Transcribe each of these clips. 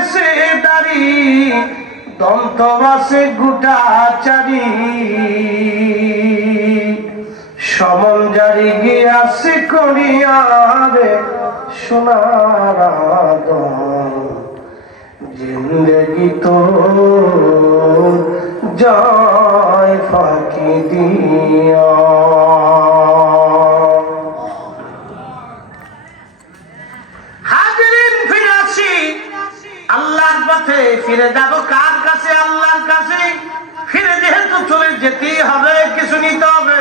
গেছে দাড়ি দন্ত আছে গোটা চারি। সমন জারি গিয়াছে করিয়ারে সোনার জিন্দগি তো যায় ফাঁকি দিয়া। আল্লাহর পথে ফিরে যাব কার কাছে? আল্লাহর কাছে। ফিরে যেহেতু চলে যেতেই হবে, কিছু নিতে হবে।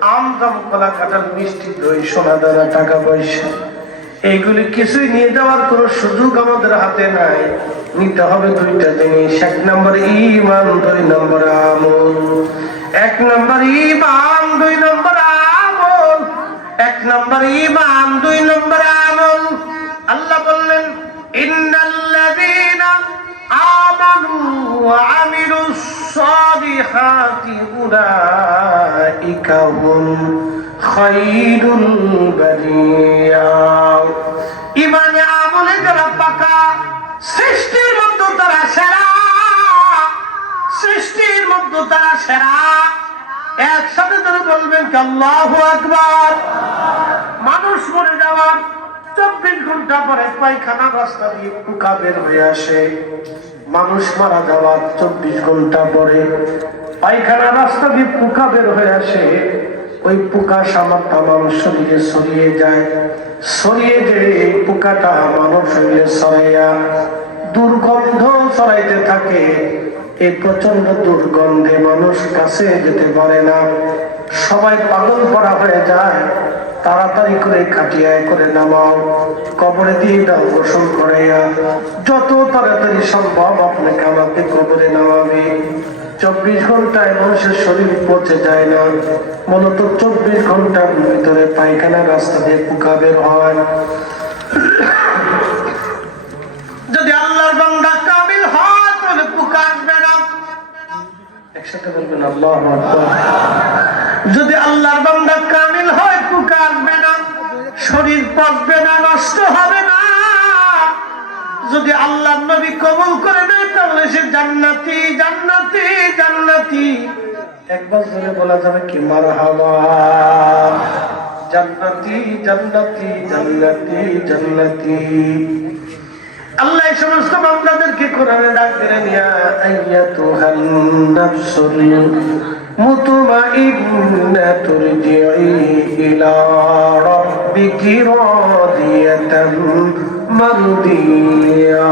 আম কলা কাটাল মিষ্টি দই, সোনা দানা টাকা পয়সা। এইগুলি কিছুই নিয়ে যাওয়ার কোনো সুযোগ আমাদের হাতে নাই। নিতে হবে দুইটা জিনিস। এক নম্বর ইমান দুই নম্বর আমল। এক নম্বর ইমান দুই নম্বর আমল। এক নম্বর ইমান দুই নম্বর আমল। আল্লাহ বললেন ইন্নাল্লাযীনা আমানু ওয়া আমিলুস সালিহাতি উলাইকা হুম খায়রুল বারিয়া ইমানে আমলে যারা পাকা সৃষ্টির মধ্যে তারা সেরা। সৃষ্টির মধ্যে তারা সেরা। একসাথে তারা বলবেন আল্লাহু আকবার মানুষ মরে যাওয়ার চব্বিশ ঘণ্টা পরে পায়খানা রাস্তা দিয়ে পোকা বের হয়ে আসে। মানুষ মারা যাওয়ার চব্বিশ ঘণ্টা পরে পায়খানা রাস্তা দিয়ে পোকা বের হয়ে আসে। ওই পোকা সামার মানুষ শরীরে ছড়িয়ে যায়। ছড়িয়ে যে এই পোকাটা মানব শরীরে ছড়াইয়া দুর্গন্ধ ছড়াইতে থাকে। এই প্রচণ্ড দুর্গন্ধে মানুষ কাছে যেতে পারে না। সবাই পাগল করা হয়ে যায়। তাড়াতাড়ি করে খাটিয়ায় করে নামাও। কবরে দিয়ে দাও গোসল করাইয়া। যত তাড়াতাড়ি সম্ভব আপনাকে আমাকে কবরে নামাবে। চব্বিশ ঘন্টায় মানুষের শরীর পচে যায় না। মূলত চব্বিশ ঘণ্টার ভিতরে পায়খানা রাস্তা দিয়ে পোকা বের হয় যদি আল্লাহর বান্দা কামিল হয় তাহলে পোকা আসবে না একসাথে আল্লাহ যদি আল্লাহর বান্দা কামিল হয় পোকা না শরীর পচবে না, নষ্ট হবে না। যদি আল্লাহ নবী কবল করে নেয়, তাহলে সে জান্নাতি জান্নাতি জান্নাতি। একবার ধরে বলা যাবে কি মার জান্নাতি জান্নাতি জান্নাতি জান্নাতি। আল্লাহ সমস্ত বান্দাদেরকে কোরআনে ডাক দিলেন, ইয়া আইয়াতুহান নাফসুল মুতমাইন্নাতু রজিই ইলা রাব্বিকি রাদিয়াতান মারদিয়া।